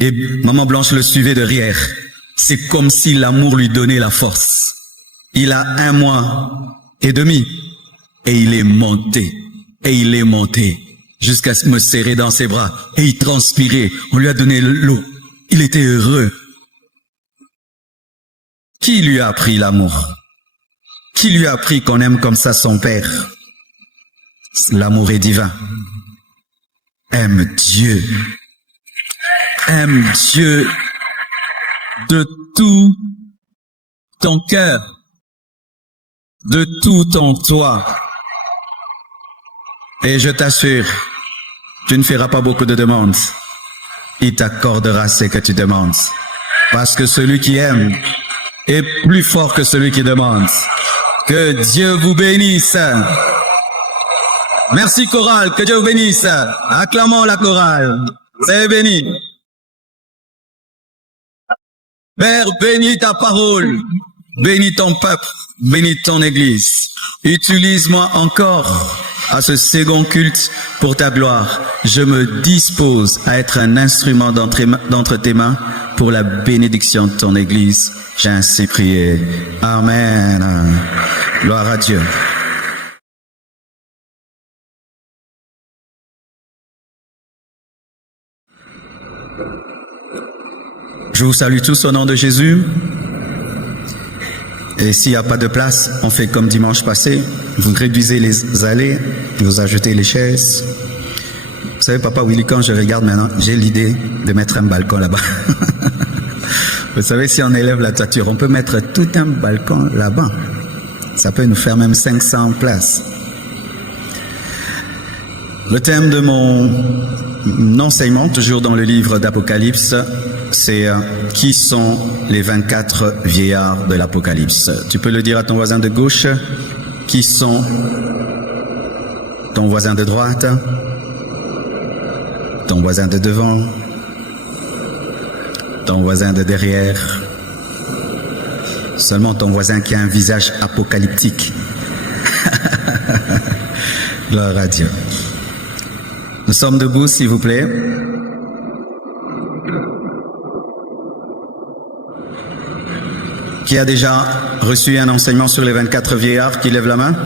Et maman Blanche le suivait derrière. C'est comme si l'amour lui donnait la force. Il a 1 mois et demi. Et il est monté. Et il est monté. Jusqu'à me serrer dans ses bras. Et il transpirait. On lui a donné l'eau. Il était heureux. Qui lui a appris l'amour? Qui lui a appris qu'on aime comme ça son père? L'amour est divin. Aime Dieu. Aime Dieu de tout ton cœur, de tout ton toi. Et je t'assure, tu ne feras pas beaucoup de demandes. Il t'accordera ce que tu demandes. Parce que celui qui aime est plus fort que celui qui demande. Que Dieu vous bénisse. Merci chorale, que Dieu vous bénisse. Acclamons la chorale. C'est béni. Père, bénis ta parole, bénis ton peuple, bénis ton église. Utilise-moi encore à ce second culte pour ta gloire. Je me dispose à être un instrument d'entre tes mains pour la bénédiction de ton église. J'ai ainsi prié. Amen. Gloire à Dieu. Je vous salue tous au nom de Jésus. Et s'il n'y a pas de place, on fait comme dimanche passé. Vous réduisez les allées, vous ajoutez les chaises. Vous savez, Papa Willy, quand je regarde maintenant, j'ai l'idée de mettre un balcon là-bas. Vous savez, si on élève la toiture, on peut mettre tout un balcon là-bas. Ça peut nous faire même 500 places. Le thème de mon enseignement, toujours dans le livre d'Apocalypse, c'est qui sont les 24 vieillards de l'Apocalypse. Tu peux le dire à ton voisin de gauche. Qui sont ton voisin de droite, ton voisin de devant, ton voisin de derrière. Seulement ton voisin qui a un visage apocalyptique. Gloire à Dieu. Nous sommes debout, s'il vous plaît. Qui a déjà reçu un enseignement sur les 24 vieillards, qui lève la main?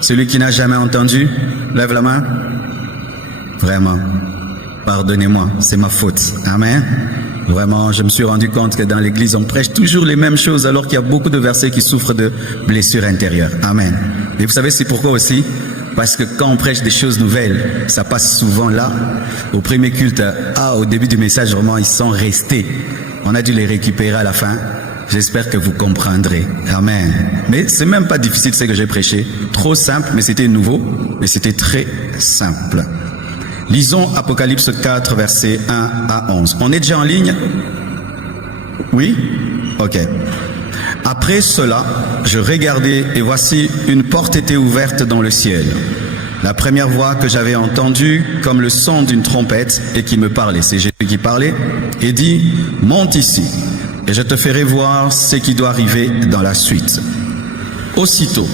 Celui qui n'a jamais entendu, lève la main. Vraiment, pardonnez-moi, c'est ma faute. Amen. Vraiment, je me suis rendu compte que dans l'église, on prêche toujours les mêmes choses alors qu'il y a beaucoup de versets qui souffrent de blessures intérieures. Amen. Et vous savez, c'est pourquoi aussi? Parce que quand on prêche des choses nouvelles, ça passe souvent là, au premier culte, au début du message, vraiment, ils sont restés. On a dû les récupérer à la fin. J'espère que vous comprendrez. Amen. Mais c'est même pas difficile ce que j'ai prêché. Trop simple, mais c'était nouveau, mais c'était très simple. Lisons Apocalypse 4, versets 1 à 11. On est déjà en ligne? Oui? Ok. Après cela, je regardai et voici une porte était ouverte dans le ciel. La première voix que j'avais entendue comme le son d'une trompette et qui me parlait, c'est Jésus qui parlait, et dit, monte ici et je te ferai voir ce qui doit arriver dans la suite. Aussitôt,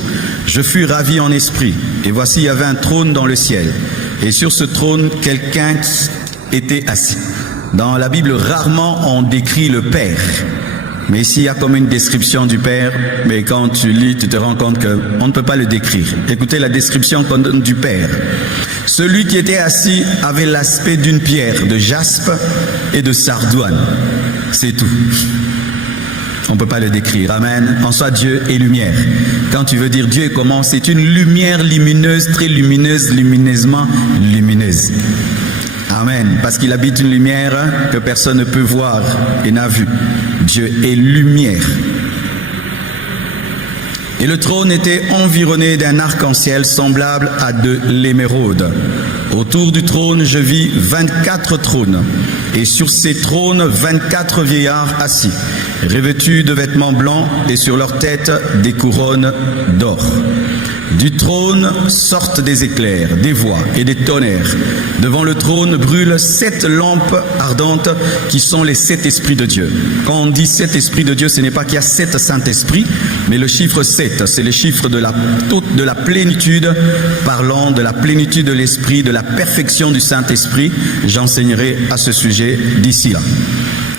je fus ravi en esprit et voici il y avait un trône dans le ciel et sur ce trône quelqu'un qui était assis. Dans la Bible, rarement on décrit le Père. Mais ici, il y a comme une description du Père, mais quand tu lis, tu te rends compte qu'on ne peut pas le décrire. Écoutez la description qu'on donne du Père. Celui qui était assis avait l'aspect d'une pierre, de jaspe et de sardoine. C'est tout. On ne peut pas le décrire. Amen. En soi, Dieu est lumière. Quand tu veux dire Dieu est comment? C'est une lumière lumineuse, très lumineuse, lumineusement lumineuse. Amen. Parce qu'il habite une lumière que personne ne peut voir et n'a vue. Dieu est lumière. Et le trône était environné d'un arc-en-ciel semblable à de l'émeraude. Autour du trône, je vis 24 trônes. Et sur ces trônes, 24 vieillards assis, revêtus de vêtements blancs et sur leurs têtes des couronnes d'or. Du trône sortent des éclairs, des voix et des tonnerres. Devant le trône brûlent 7 lampes ardentes qui sont les 7 esprits de Dieu. Quand on dit 7 esprits de Dieu, ce n'est pas qu'il y a 7 Saint-Esprits, mais le chiffre 7, c'est le chiffre de la plénitude, parlant de la plénitude de l'Esprit, de la perfection du Saint-Esprit. J'enseignerai à ce sujet d'ici là.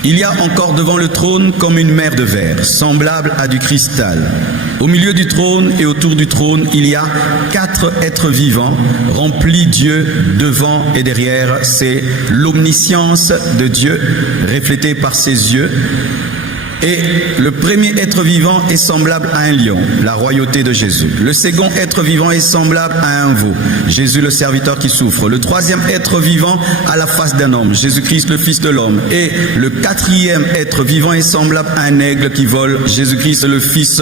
Il y a encore devant le trône comme une mer de verre, semblable à du cristal. Au milieu du trône et autour du trône, il y a 4 êtres vivants, remplis Dieu devant et derrière. C'est l'omniscience de Dieu, reflétée par ses yeux. Et le premier être vivant est semblable à un lion, la royauté de Jésus. Le second être vivant est semblable à un veau, Jésus le serviteur qui souffre. Le troisième être vivant a la face d'un homme, Jésus-Christ le Fils de l'homme. Et le quatrième être vivant est semblable à un aigle qui vole, Jésus-Christ le Fils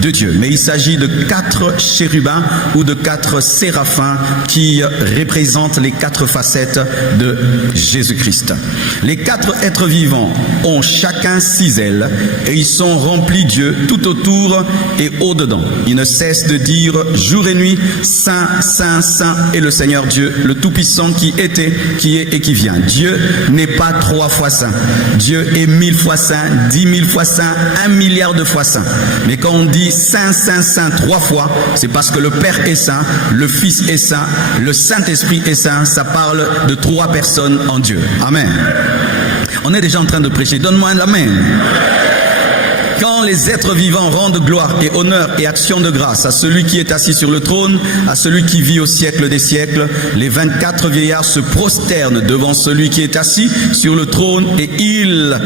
de Dieu. Mais il s'agit de 4 chérubins ou de 4 séraphins qui représentent les 4 facettes de Jésus-Christ. Les 4 êtres vivants ont chacun 6 ailes, et ils sont remplis Dieu tout autour et au-dedans. Ils ne cessent de dire jour et nuit, Saint, Saint, Saint est le Seigneur Dieu, le Tout-Puissant qui était, qui est et qui vient. Dieu n'est pas 3 fois saint. Dieu est 1000 fois saint, 10 000 fois saint, 1 milliard de fois saint. Mais quand on dit Saint, Saint, Saint 3 fois, c'est parce que le Père est saint, le Fils est saint, le Saint-Esprit est saint. Ça parle de 3 personnes en Dieu. Amen. On est déjà en train de prêcher. Donne-moi un amen. Quand les êtres vivants rendent gloire et honneur et action de grâce à celui qui est assis sur le trône, à celui qui vit au siècle des siècles, les 24 vieillards se prosternent devant celui qui est assis sur le trône et ils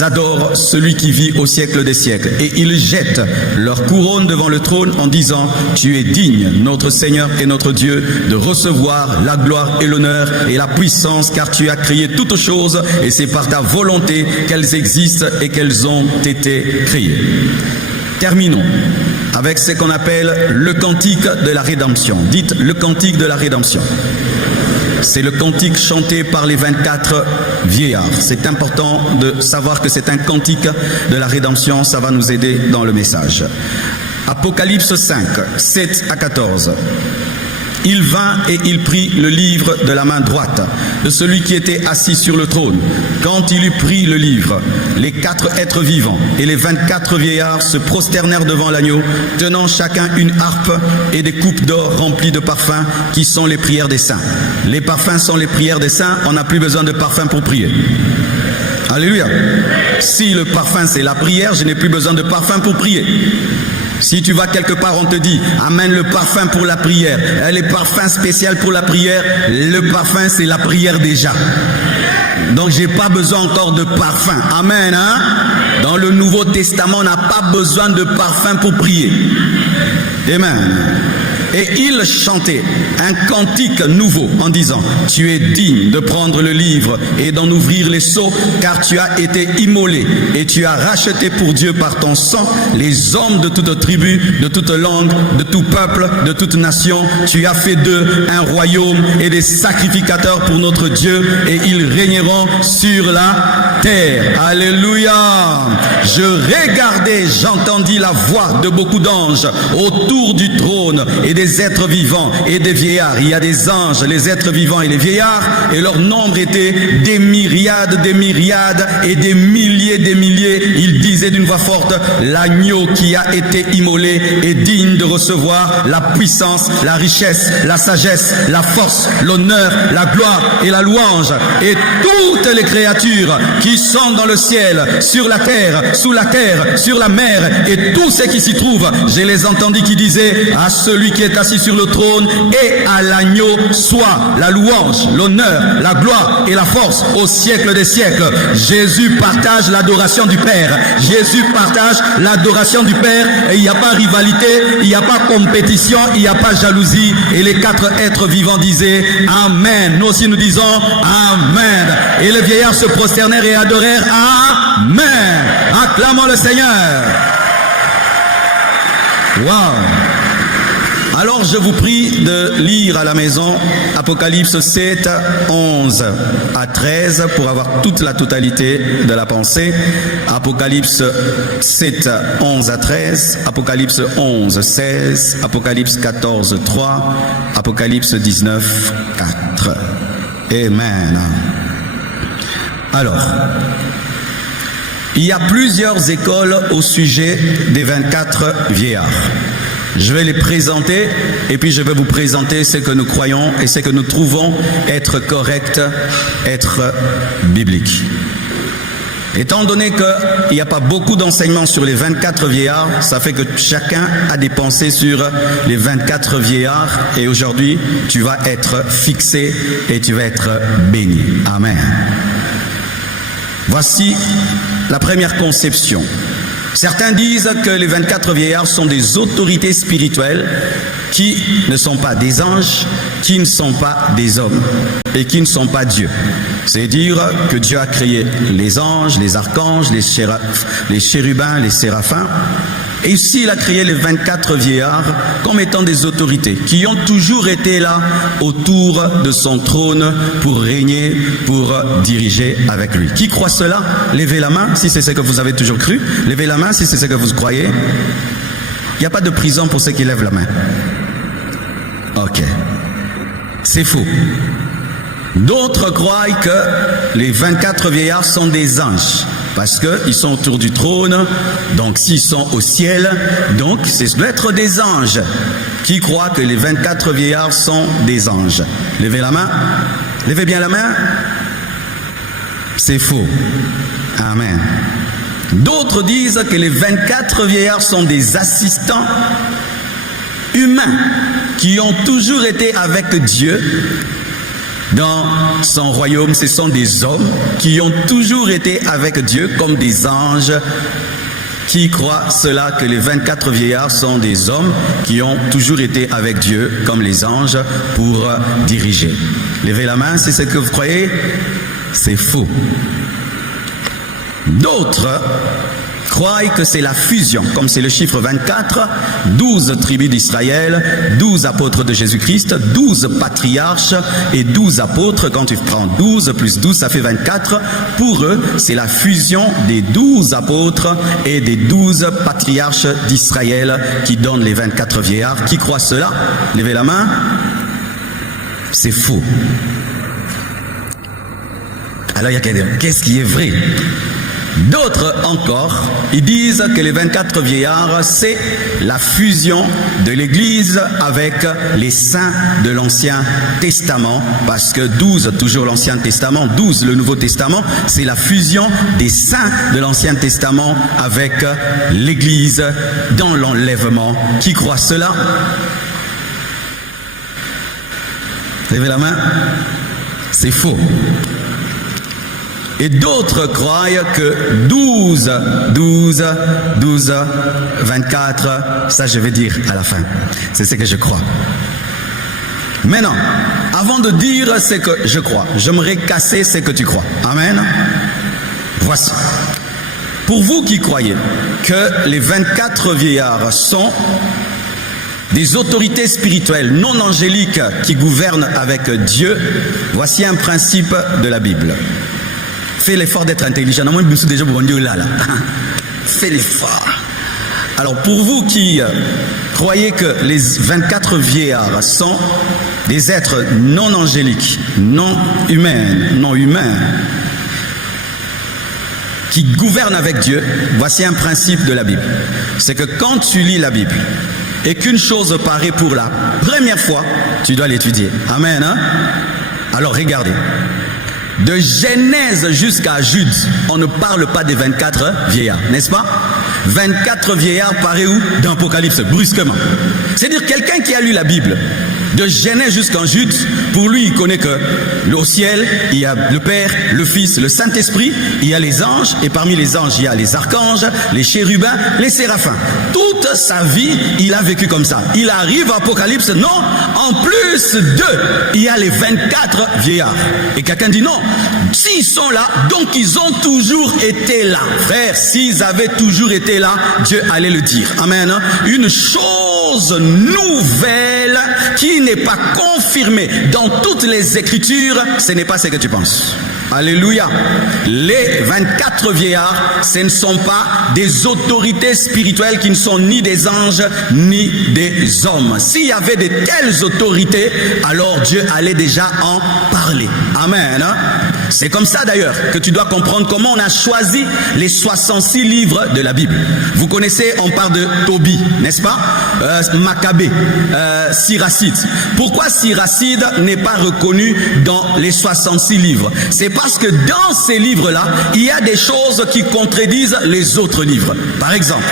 adorent celui qui vit au siècle des siècles. Et ils jettent leur couronne devant le trône en disant « Tu es digne, notre Seigneur et notre Dieu, de recevoir la gloire et l'honneur et la puissance, car tu as créé toutes choses et c'est par ta volonté qu'elles existent et qu'elles ont été créées. » Terminons avec ce qu'on appelle le cantique de la rédemption. Dites le cantique de la rédemption. C'est le cantique chanté par les 24 vieillards. C'est important de savoir que c'est un cantique de la rédemption. Ça va nous aider dans le message. Apocalypse 5, 7 à 14. Il vint et il prit le livre de la main droite de celui qui était assis sur le trône. Quand il eut pris le livre, les 4 êtres vivants et les 24 vieillards se prosternèrent devant l'agneau, tenant chacun une harpe et des coupes d'or remplies de parfums qui sont les prières des saints. Les parfums sont les prières des saints, on n'a plus besoin de parfum pour prier. Alléluia. Si le parfum c'est la prière, je n'ai plus besoin de parfum pour prier. Si tu vas quelque part, on te dit, amène le parfum pour la prière. Les parfums spéciaux pour la prière, le parfum c'est la prière déjà. Donc j'ai pas besoin encore de parfum. Amen, hein? Dans le Nouveau Testament, on n'a pas besoin de parfum pour prier. Amen. Et il chantait un cantique nouveau en disant « Tu es digne de prendre le livre et d'en ouvrir les sceaux, car tu as été immolé et tu as racheté pour Dieu par ton sang les hommes de toute tribu, de toute langue, de tout peuple, de toute nation. Tu as fait d'eux un royaume et des sacrificateurs pour notre Dieu et ils régneront sur la terre. » Alléluia. Je regardais, j'entendis la voix de beaucoup d'anges autour du trône et des êtres vivants et des vieillards. Il y a des anges, les êtres vivants et les vieillards, et leur nombre était des myriades et des milliers. Ils disaient d'une voix forte, l'agneau qui a été immolé est digne de recevoir la puissance, la richesse, la sagesse, la force, l'honneur, la gloire et la louange. Et toutes les créatures qui sont dans le ciel, sur la terre, sous la terre, sur la mer, et tous ceux qui s'y trouvent, je les entendis qui disaient à celui qui est assis sur le trône et à l'agneau soit la louange, l'honneur, la gloire et la force au siècle des siècles. Jésus partage l'adoration du Père. Jésus partage l'adoration du Père et il n'y a pas rivalité, il n'y a pas compétition, il n'y a pas jalousie. Et les 4 êtres vivants disaient Amen. Nous aussi nous disons Amen. Et les vieillards se prosternèrent et adorèrent Amen. Acclamons le Seigneur. Wow. Alors je vous prie de lire à la maison Apocalypse 7, 11 à 13 pour avoir toute la totalité de la pensée. Apocalypse 7, 11 à 13, Apocalypse 11, 16, Apocalypse 14, 3, Apocalypse 19, 4. Amen. Alors, il y a plusieurs écoles au sujet des 24 vieillards. Je vais les présenter et puis je vais vous présenter ce que nous croyons et ce que nous trouvons être correct, être biblique. Étant donné qu'il n'y a pas beaucoup d'enseignements sur les 24 vieillards, ça fait que chacun a des pensées sur les 24 vieillards et aujourd'hui, tu vas être fixé et tu vas être béni. Amen. Voici la première conception. Certains disent que les 24 vieillards sont des autorités spirituelles qui ne sont pas des anges, qui ne sont pas des hommes et qui ne sont pas Dieu. C'est dire que Dieu a créé les anges, les archanges, les chérubins, les séraphins. Et ici, il a créé les 24 vieillards comme étant des autorités qui ont toujours été là autour de son trône pour régner, pour diriger avec lui. Qui croit cela? Levez la main si c'est ce que vous avez toujours cru. Levez la main si c'est ce que vous croyez. Il n'y a pas de prison pour ceux qui lèvent la main. Ok. C'est faux. D'autres croient que les 24 vieillards sont des anges. Parce qu'ils sont autour du trône, donc s'ils sont au ciel, donc c'est doit être des anges. Qui croient que les 24 vieillards sont des anges? Levez la main. Levez bien la main. C'est faux. Amen. D'autres disent que les 24 vieillards sont des assistants humains qui ont toujours été avec Dieu. Dans son royaume, ce sont des hommes qui ont toujours été avec Dieu comme des anges. Qui croient cela que les 24 vieillards sont des hommes qui ont toujours été avec Dieu comme les anges pour diriger? Levez la main, c'est ce que vous croyez? C'est faux. D'autres croient que c'est la fusion, comme c'est le chiffre 24, 12 tribus d'Israël, 12 apôtres de Jésus-Christ, 12 patriarches et 12 apôtres. Quand tu prends 12 plus 12, ça fait 24. Pour eux, c'est la fusion des 12 apôtres et des 12 patriarches d'Israël qui donnent les 24 vieillards. Qui croit cela? Levez la main. C'est faux. Alors il y a quelqu'un. Qu'est-ce qui est vrai? D'autres encore, ils disent que les 24 vieillards, c'est la fusion de l'Église avec les saints de l'Ancien Testament, parce que 12, toujours l'Ancien Testament, 12, le Nouveau Testament, c'est la fusion des saints de l'Ancien Testament avec l'Église dans l'enlèvement. Qui croit cela? Levez la main. C'est faux. Et d'autres croient que 12, 24, ça je vais dire à la fin. C'est ce que je crois. Maintenant, avant de dire ce que je crois, j'aimerais casser ce que tu crois. Amen. Voici. Pour vous qui croyez que les 24 vieillards sont des autorités spirituelles non angéliques qui gouvernent avec Dieu, voici un principe de la Bible. Fais l'effort d'être intelligent. Fais l'effort. Alors pour vous qui croyez que les 24 vieillards sont des êtres non angéliques, non humains, qui gouvernent avec Dieu, voici un principe de la Bible. C'est que quand tu lis la Bible et qu'une chose paraît pour la première fois, tu dois l'étudier. Amen. Hein? Alors regardez. De Genèse jusqu'à Jude, on ne parle pas des 24 vieillards, n'est-ce pas? 24 vieillards paraît où? Dans Apocalypse, brusquement. C'est-à-dire quelqu'un qui a lu la Bible, de Genèse jusqu'en Jude, pour lui, il connaît que au ciel, il y a le Père, le Fils, le Saint-Esprit, il y a les anges, et parmi les anges, il y a les archanges, les chérubins, les séraphins. Toute sa vie, il a vécu comme ça. Il arrive à Apocalypse, non, en plus d'eux, il y a les 24 vieillards. Et quelqu'un dit non, s'ils sont là, donc ils ont toujours été là. Frère, s'ils avaient toujours été là, Dieu allait le dire. Amen. Une chose chose nouvelle qui n'est pas confirmée dans toutes les Écritures, ce n'est pas ce que tu penses. Alléluia. Les 24 vieillards, ce ne sont pas des autorités spirituelles qui ne sont ni des anges ni des hommes. S'il y avait de telles autorités, alors Dieu allait déjà en parler. Amen. C'est comme ça d'ailleurs que tu dois comprendre comment on a choisi les 66 livres de la Bible. Vous connaissez, on parle de Tobie, n'est-ce pas? Maccabée, Siracide. Pourquoi Siracide n'est pas reconnu dans les 66 livres? C'est parce que dans ces livres-là, il y a des choses qui contredisent les autres livres. Par exemple,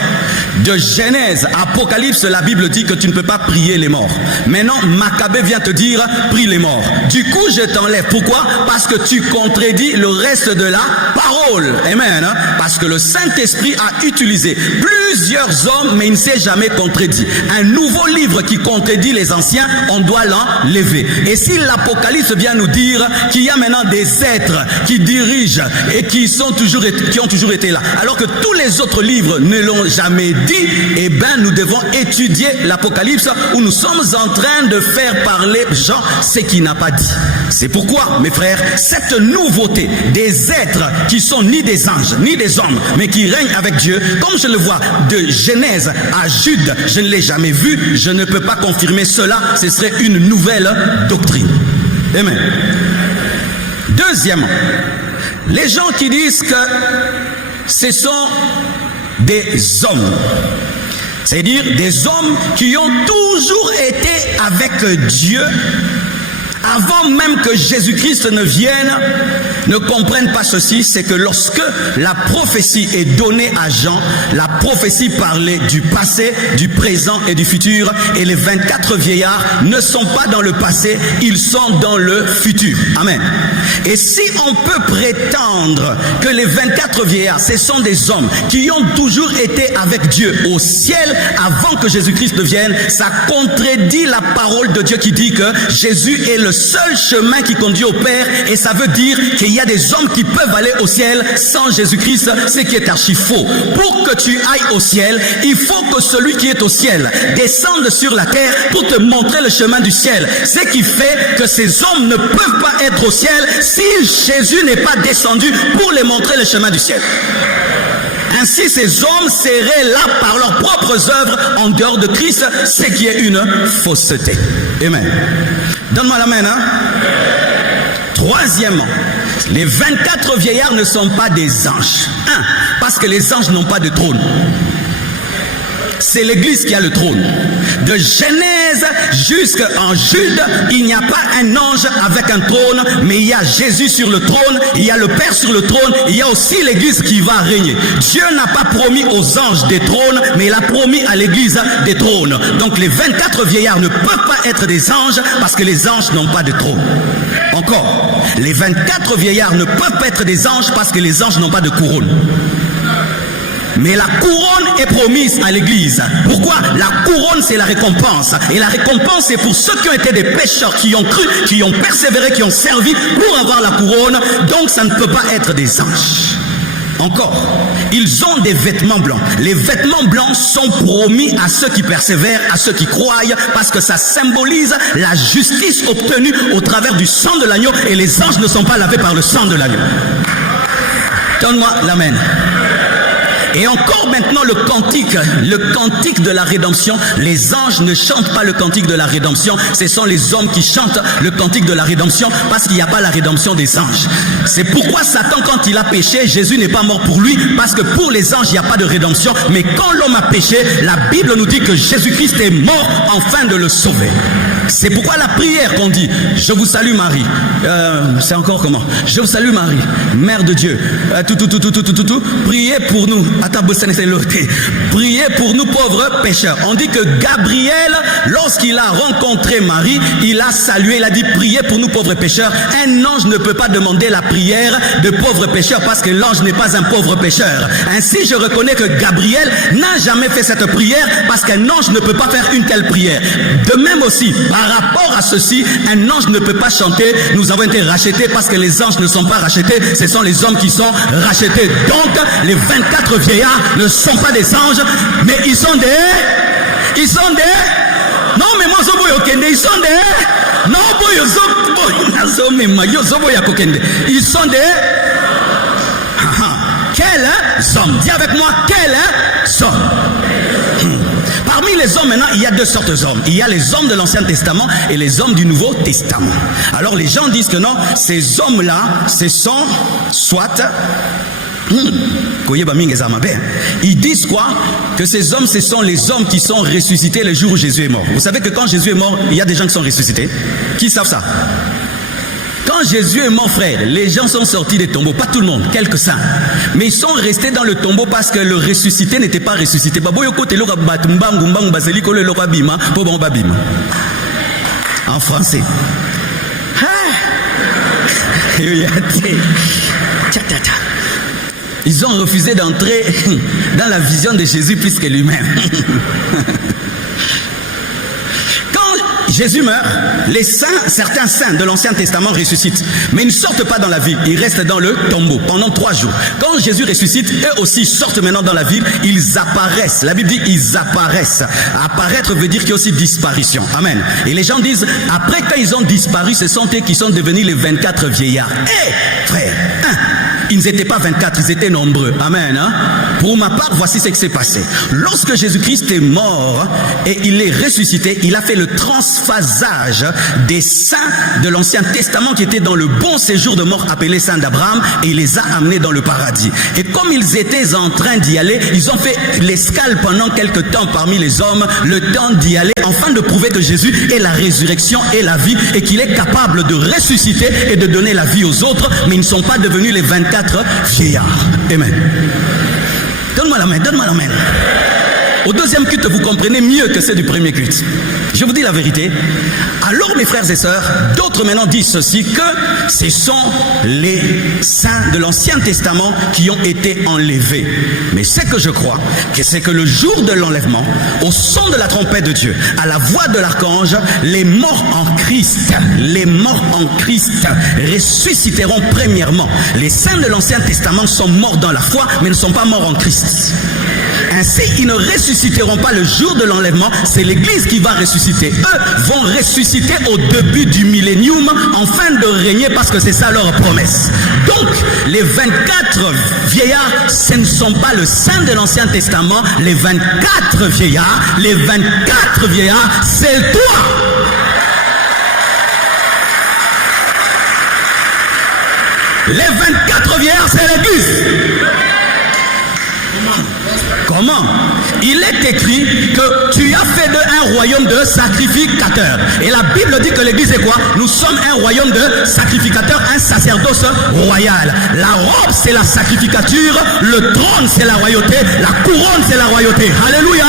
de Genèse, Apocalypse, la Bible dit que tu ne peux pas prier les morts. Maintenant, Maccabée vient te dire, prie les morts. Du coup, je t'enlève. Pourquoi? Parce que tu contredis le reste de la parole. Amen. Parce que le Saint-Esprit a utilisé plusieurs hommes, mais il ne s'est jamais contredit. Un nouveau livre qui contredit les anciens, on doit l'enlever. Et si l'Apocalypse vient nous dire qu'il y a maintenant des êtres qui dirigent et qui ont toujours été là, alors que tous les autres livres ne l'ont jamais dit, eh bien nous devons étudier l'Apocalypse où nous sommes en train de faire parler Jean ce qu'il n'a pas dit. C'est pourquoi, mes frères, cette nouveauté des êtres qui sont ni des anges, ni des hommes, mais qui règnent avec Dieu, comme je le vois de Genèse à Jude, je ne l'ai jamais vu, je ne peux pas confirmer cela, ce serait une nouvelle doctrine. Amen. Deuxièmement, les gens qui disent que ce sont des hommes, c'est-à-dire des hommes qui ont toujours été avec Dieu, avant même que Jésus-Christ ne vienne, ne comprennent pas ceci, c'est que lorsque la prophétie est donnée à Jean, la prophétie parlait du passé, du présent et du futur, et les 24 vieillards ne sont pas dans le passé, ils sont dans le futur. Amen. Et si on peut prétendre que les 24 vieillards, ce sont des hommes qui ont toujours été avec Dieu au ciel avant que Jésus-Christ ne vienne, ça contredit la parole de Dieu qui dit que Jésus est le seul chemin qui conduit au Père, et ça veut dire qu'il y a des hommes qui peuvent aller au ciel sans Jésus-Christ, ce qui est archi faux. Pour que tu ailles au ciel, il faut que celui qui est au ciel descende sur la terre pour te montrer le chemin du ciel. Ce qui fait que ces hommes ne peuvent pas être au ciel si Jésus n'est pas descendu pour les montrer le chemin du ciel. Ainsi, ces hommes seraient là par leurs propres œuvres en dehors de Christ, ce qui est une fausseté. Amen. Donne-moi la main, hein? Troisièmement, les 24 vieillards ne sont pas des anges. Parce que les anges n'ont pas de trône. C'est l'Église qui a le trône. De Genèse jusqu'en Jude, il n'y a pas un ange avec un trône, mais il y a Jésus sur le trône, il y a le Père sur le trône, il y a aussi l'Église qui va régner. Dieu n'a pas promis aux anges des trônes, mais il a promis à l'Église des trônes. Donc les 24 vieillards ne peuvent pas être des anges parce que les anges n'ont pas de trône. Encore, les 24 vieillards ne peuvent pas être des anges parce que les anges n'ont pas de couronne. Mais la couronne est promise à l'Église. Pourquoi? La couronne, c'est la récompense. Et la récompense, c'est pour ceux qui ont été des pécheurs, qui ont cru, qui ont persévéré, qui ont servi pour avoir la couronne. Donc, ça ne peut pas être des anges. Encore, ils ont des vêtements blancs. Les vêtements blancs sont promis à ceux qui persévèrent, à ceux qui croient, parce que ça symbolise la justice obtenue au travers du sang de l'agneau. Et les anges ne sont pas lavés par le sang de l'agneau. Donne-moi l'amen. Et encore maintenant le cantique de la rédemption. Les anges ne chantent pas le cantique de la rédemption, ce sont les hommes qui chantent le cantique de la rédemption, parce qu'il n'y a pas la rédemption des anges. C'est pourquoi Satan, quand il a péché, Jésus n'est pas mort pour lui, parce que pour les anges il n'y a pas de rédemption. Mais quand l'homme a péché, la Bible nous dit que Jésus-Christ est mort afin de le sauver. C'est pourquoi la prière qu'on dit, je vous salue Marie, c'est encore comment? Je vous salue Marie, Mère de Dieu, priez pour nous. Priez pour nous pauvres pécheurs. On dit que Gabriel, lorsqu'il a rencontré Marie, il a salué, il a dit priez pour nous pauvres pécheurs. Un ange ne peut pas demander la prière de pauvres pécheurs parce que l'ange n'est pas un pauvre pécheur. Ainsi, je reconnais que Gabriel n'a jamais fait cette prière parce qu'un ange ne peut pas faire une telle prière. De même aussi, par rapport à ceci, un ange ne peut pas chanter nous avons été rachetés, parce que les anges ne sont pas rachetés, ce sont les hommes qui sont rachetés. Donc, les 24 vieillards ne sont pas des anges, mais ils sont Ils sont des... Non, mais moi, ils sont des... Non, ils sont des... Quels hommes? Dis avec moi, quels hommes? Parmi les hommes, maintenant, il y a deux sortes d'hommes. Il y a les hommes de l'Ancien Testament et les hommes du Nouveau Testament. Alors, les gens disent que non, ces hommes-là, ce sont soit... Ils disent quoi? Que ces hommes, ce sont les hommes qui sont ressuscités le jour où Jésus est mort. Vous savez que quand Jésus est mort, il y a des gens qui sont ressuscités. Qui savent ça? Quand Jésus est mort, frère, les gens sont sortis des tombeaux. Pas tout le monde, quelques-uns. Mais ils sont restés dans le tombeau parce que le ressuscité n'était pas ressuscité. En français. Ils ont refusé d'entrer dans la vision de Jésus plus que lui-même. Quand Jésus meurt, les saints, certains saints de l'Ancien Testament ressuscitent, mais ils ne sortent pas dans la ville, ils restent dans le tombeau pendant 3 jours. Quand Jésus ressuscite, eux aussi sortent maintenant dans la ville, ils apparaissent. La Bible dit ils apparaissent. Apparaître veut dire qu'il y a aussi disparition. Amen. Et les gens disent, après quand ils ont disparu, ce sont eux qui sont devenus les 24 vieillards. Frère, ils n'étaient pas 24, ils étaient nombreux. Amen. Hein? Pour ma part, voici ce qui s'est passé. Lorsque Jésus-Christ est mort et il est ressuscité, il a fait le transphasage des saints de l'Ancien Testament qui étaient dans le bon séjour de mort appelé saint d'Abraham et il les a amenés dans le paradis. Et comme ils étaient en train d'y aller, ils ont fait l'escale pendant quelques temps parmi les hommes, le temps d'y aller, afin de prouver que Jésus est la résurrection et la vie et qu'il est capable de ressusciter et de donner la vie aux autres, mais ils ne sont pas devenus les 24 vieillards. Amen. Donne-moi la main, donne-moi la main. Au deuxième culte, vous comprenez mieux que c'est du premier culte. Je vous dis la vérité. Alors, mes frères et sœurs, d'autres maintenant disent ceci, que ce sont les saints de l'Ancien Testament qui ont été enlevés. Mais ce que je crois, c'est que le jour de l'enlèvement, au son de la trompette de Dieu, à la voix de l'archange, les morts en Christ ressusciteront premièrement. Les saints de l'Ancien Testament sont morts dans la foi, mais ne sont pas morts en Christ. Ainsi, ils ne ressusciteront pas le jour de l'enlèvement, c'est l'Église qui va ressusciter. Eux vont ressusciter au début du millénium, afin de régner, parce que c'est ça leur promesse. Donc, les 24 vieillards, ce ne sont pas le saint de l'Ancien Testament. Les 24 vieillards, c'est toi. Les 24 vieillards, c'est l'Église. Comment? Il est écrit que tu as fait d'eux un royaume de sacrificateurs. Et la Bible dit que l'Église est quoi? Nous sommes un royaume de sacrificateurs, un sacerdoce royal. La robe, c'est la sacrificature. Le trône, c'est la royauté. La couronne, c'est la royauté. Alléluia.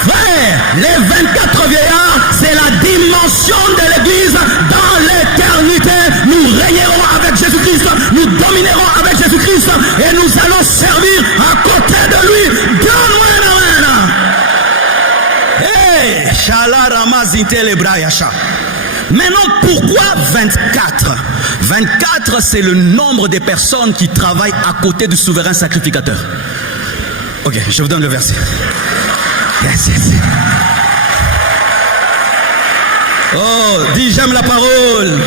Frère, les 24 vieillards, c'est la dimension de l'Église dans l'éternité. Nous régnerons avec Jésus-Christ, nous dominerons avec Jésus-Christ et nous allons servir à côté de lui. Donne-moi une main. Hey, Shalarama Zintelebrayasha. Maintenant, pourquoi 24? 24, c'est le nombre des personnes qui travaillent à côté du souverain sacrificateur. Ok, je vous donne le verset. Yes. Oh, dis j'aime la parole.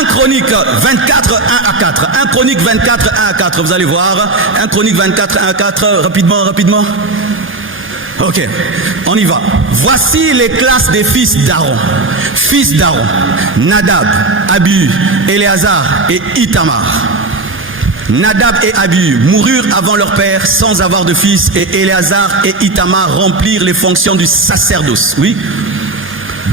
1 Chronique 24, 1 à 4. 1 Chronique 24, 1 à 4. Vous allez voir. 1 Chronique 24, 1 à 4. Rapidement. Ok, on y va. Voici les classes des fils d'Aaron. Fils d'Aaron, Nadab, Abihu, Éléazar et Ithamar. Nadab et Abihu moururent avant leur père sans avoir de fils, et Éléazar et Ithamar remplirent les fonctions du sacerdoce. Oui.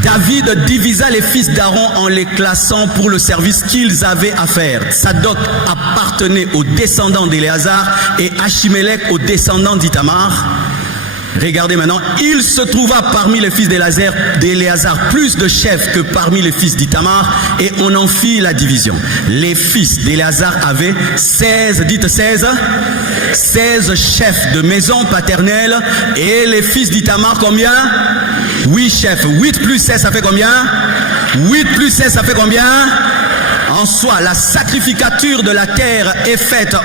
David divisa les fils d'Aaron en les classant pour le service qu'ils avaient à faire. Sadok appartenait aux descendants d'Éléazar et Achimélec aux descendants d'Ithamar. Regardez maintenant, il se trouva parmi les fils d'Éléazar plus de chefs que parmi les fils d'Ithamar, et on en fit la division. Les fils d'Éléazar avaient 16 chefs de maison paternelle, et les fils d'Ithamar combien? 8 chefs. 8 plus 16, ça fait combien? 8 plus 16, ça fait combien? En soi, la sacrificature de la terre est faite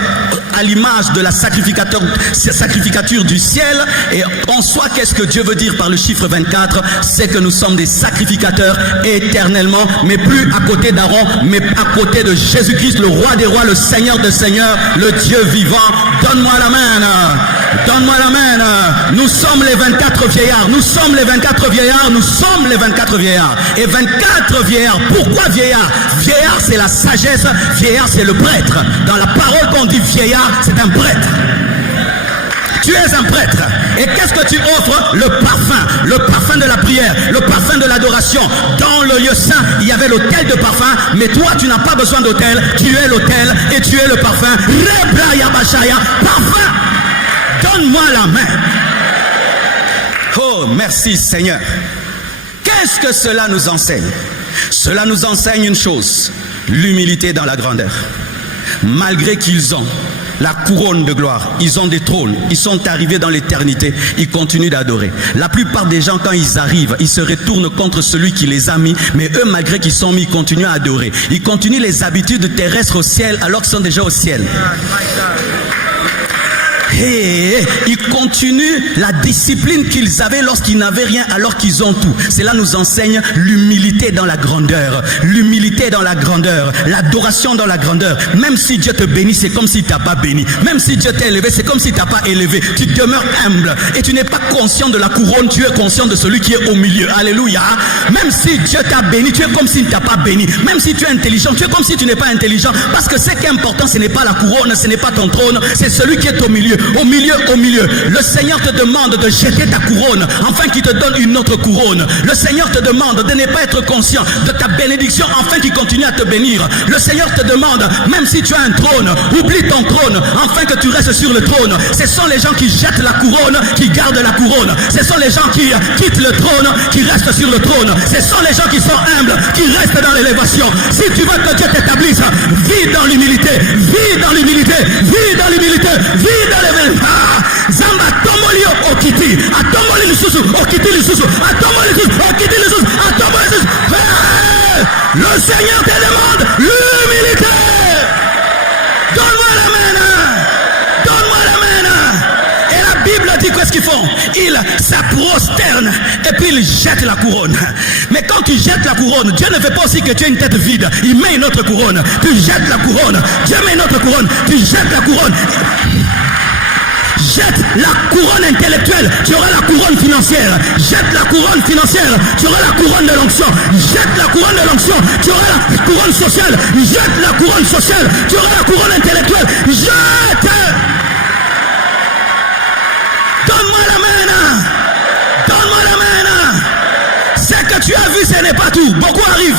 à l'image de la sacrificature du ciel. Et en soi, qu'est-ce que Dieu veut dire par le chiffre 24? C'est que nous sommes des sacrificateurs éternellement, mais plus à côté d'Aaron, mais à côté de Jésus-Christ, le roi des rois, le Seigneur des seigneurs, le Dieu vivant. Donne-moi la main. Donne-moi la main. Nous sommes les 24 vieillards. Nous sommes les 24 vieillards. Nous sommes les 24 vieillards. Et 24 vieillards. Pourquoi vieillard? Vieillard, c'est la sagesse. Vieillard, c'est le prêtre. Dans la parole qu'on dit vieillard, c'est un prêtre. Tu es un prêtre. Et qu'est-ce que tu offres? Le parfum de la prière, le parfum de l'adoration. Dans le lieu saint, il y avait l'autel de parfum, mais toi, tu n'as pas besoin d'autel. Tu es l'autel et tu es le parfum. Rebraya Bashaya, parfum. Donne-moi la main. Oh, merci Seigneur. Qu'est-ce que cela nous enseigne? Cela nous enseigne une chose, l'humilité dans la grandeur. Malgré qu'ils ont la couronne de gloire, ils ont des trônes, ils sont arrivés dans l'éternité, ils continuent d'adorer. La plupart des gens, quand ils arrivent, ils se retournent contre celui qui les a mis, mais eux, malgré qu'ils sont mis, ils continuent à adorer. Ils continuent les habitudes terrestres au ciel alors qu'ils sont déjà au ciel. Et ils continuent la discipline qu'ils avaient lorsqu'ils n'avaient rien alors qu'ils ont tout. Cela nous enseigne l'humilité dans la grandeur. L'humilité dans la grandeur. L'adoration dans la grandeur. Même si Dieu te bénit, c'est comme s'il t'a pas béni. Même si Dieu t'a élevé, c'est comme s'il t'a pas élevé. Tu demeures humble et tu n'es pas conscient de la couronne, tu es conscient de celui qui est au milieu. Alléluia. Même si Dieu t'a béni, tu es comme s'il ne t'a pas béni. Même si tu es intelligent, tu es comme si tu n'es pas intelligent. Parce que ce qui est important, ce n'est pas la couronne, ce n'est pas ton trône, c'est celui qui est au milieu. Au milieu. Le Seigneur te demande de jeter ta couronne afin qu'il te donne une autre couronne. Le Seigneur te demande de ne pas être conscient de ta bénédiction afin qu'il continue à te bénir. Le Seigneur te demande, même si tu as un trône, oublie ton trône afin que tu restes sur le trône. Ce sont les gens qui jettent la couronne qui gardent la couronne. Ce sont les gens qui quittent le trône qui restent sur le trône. Ce sont les gens qui sont humbles qui restent dans l'élévation. Si tu veux que Dieu t'établisse, vis dans l'humilité, vis dans l'humilité, vis dans l'humilité, vis dans l'événement. Zamba tomolio okiti, atomoli lisusu, okiti lisusu, atomoli lisusu, okiti lisusu, atomoli lisusu. Le Seigneur te demande l'humilité. Donne-moi la main. Donne-moi la main. Et la Bible dit qu'est-ce qu'ils font? Ils s'approsternent et puis ils jettent la couronne. Mais quand tu jettes la couronne, Dieu ne veut pas aussi que tu aies une tête vide. Il met une autre couronne. Tu jettes la couronne. Dieu met une autre couronne. Tu jettes la couronne. Jette la couronne intellectuelle, tu auras la couronne financière. Jette la couronne financière, tu auras la couronne de l'onction. Jette la couronne de l'onction, tu auras la couronne sociale. Jette la couronne sociale, tu auras la couronne intellectuelle. Jette. Donne-moi la main. Donne-moi la main. Ce que tu as vu, ce n'est pas tout. Beaucoup arrivent.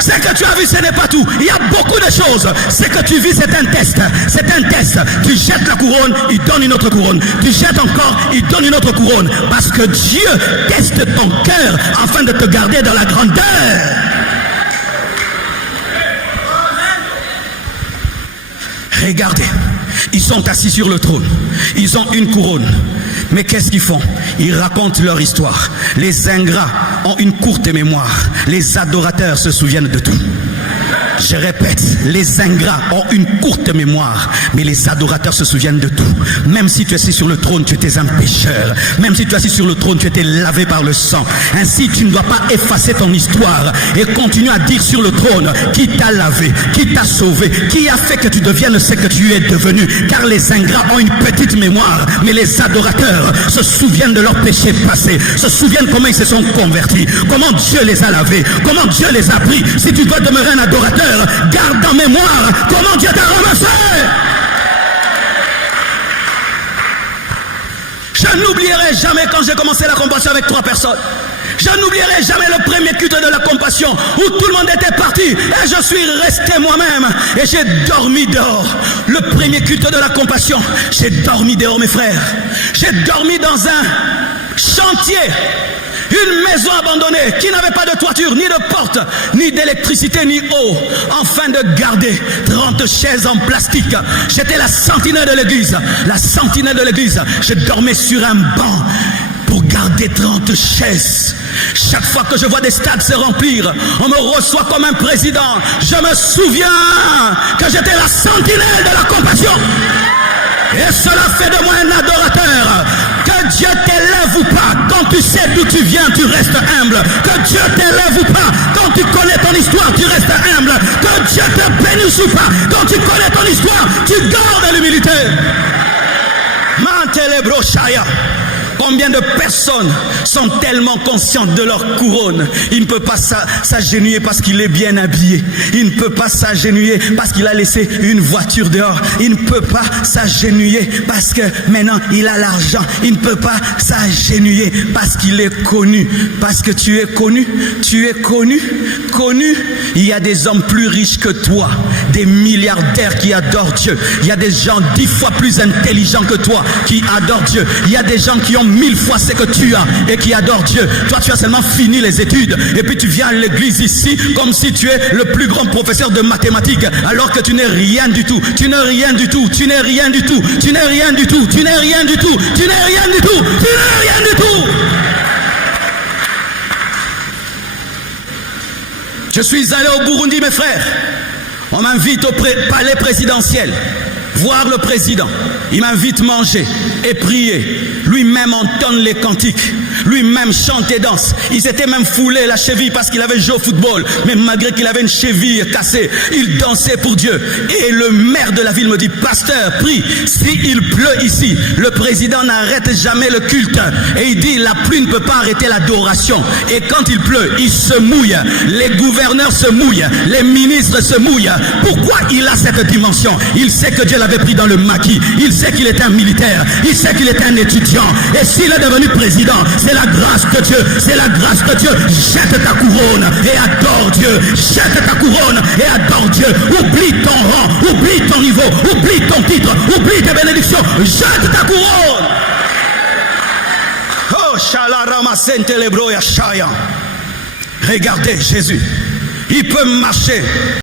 Ce que tu as vu, ce n'est pas tout. Il y a beaucoup de choses. Ce que tu vis, c'est un test. C'est un test. Tu jettes la couronne, il donne une autre couronne. Tu jettes encore, il donne une autre couronne. Parce que Dieu teste ton cœur afin de te garder dans la grandeur. Regardez, ils sont assis sur le trône. Ils ont une couronne. Mais qu'est-ce qu'ils font? Ils racontent leur histoire. Les ingrats ont une courte mémoire. Les adorateurs se souviennent de tout. Je répète, les ingrats ont une courte mémoire, mais les adorateurs se souviennent de tout. Même si tu es assis sur le trône, tu étais un pécheur. Même si tu es assis sur le trône, tu étais lavé par le sang. Ainsi, tu ne dois pas effacer ton histoire et continuer à dire sur le trône qui t'a lavé, qui t'a sauvé, qui a fait que tu deviennes ce que tu es devenu. Car les ingrats ont une petite mémoire, mais les adorateurs se souviennent de leurs péchés passés, se souviennent comment ils se sont convertis, comment Dieu les a lavés, comment Dieu les a pris. Si tu veux demeurer un adorateur, garde en mémoire comment Dieu t'a ramassé. Je n'oublierai jamais quand j'ai commencé la compassion avec 3 personnes. Je n'oublierai jamais le premier culte de la compassion où tout le monde était parti et je suis resté moi-même et j'ai dormi dehors. Le premier culte de la compassion, j'ai dormi dehors, mes frères. J'ai dormi dans un chantier. Une maison abandonnée qui n'avait pas de toiture, ni de porte, ni d'électricité, ni eau, afin de garder 30 chaises en plastique. J'étais la sentinelle de l'église. La sentinelle de l'église. Je dormais sur un banc pour garder 30 chaises. Chaque fois que je vois des stades se remplir, on me reçoit comme un président. Je me souviens que j'étais la sentinelle de la compassion. Et cela fait de moi un adorateur. Que Dieu t'élève ou pas, quand tu sais d'où tu viens, tu restes humble. Que Dieu t'élève ou pas, quand tu connais ton histoire, tu restes humble. Que Dieu te bénisse ou pas, quand tu connais ton histoire, tu gardes l'humilité. Mantelebroshaya. Combien de personnes sont tellement conscientes de leur couronne, il ne peut pas s'agenouiller parce qu'il est bien habillé. Il ne peut pas s'agenouiller parce qu'il a laissé une voiture dehors. Il ne peut pas s'agenouiller parce que maintenant il a l'argent. Il ne peut pas s'agenouiller parce qu'il est connu. Parce que tu es connu, connu. Il y a des hommes plus riches que toi, des milliardaires qui adorent Dieu. Il y a des gens 10 fois plus intelligents que toi qui adorent Dieu. Il y a des gens qui ont 1000 fois ce que tu as et qui adorent Dieu. Toi, tu as seulement fini les études et puis tu viens à l'église ici comme si tu es le plus grand professeur de mathématiques alors que tu n'es rien du tout. Tu n'es rien du tout. Tu n'es rien du tout. Tu n'es rien du tout. Tu n'es rien du tout. Tu n'es rien du tout. Tu n'es rien du tout. Je suis allé au Burundi, mes frères. On m'invite au palais présidentiel, voir le président. Il m'invite à manger et prier. Lui-même entonne les cantiques. Lui-même chante et danse. Il s'était même foulé la cheville parce qu'il avait joué au football. Mais malgré qu'il avait une cheville cassée, il dansait pour Dieu. Et le maire de la ville me dit, pasteur, prie, s'il pleut ici, le président n'arrête jamais le culte. Et il dit, la pluie ne peut pas arrêter l'adoration. Et quand il pleut, il se mouille. Les gouverneurs se mouillent. Les ministres se mouillent. Pourquoi il a cette dimension? Il sait que Dieu l'avait pris dans le maquis. Il sait qu'il est un militaire. Il sait qu'il est un étudiant. Et s'il est devenu président, c'est la grâce de Dieu. C'est la grâce de Dieu. Jette ta couronne et adore Dieu. Jette ta couronne et adore Dieu. Oublie ton rang. Oublie ton niveau. Oublie ton titre. Oublie tes bénédictions. Jette ta couronne. Oh, Shalarama Sentelebro Yashaya. Regardez Jésus. Il peut marcher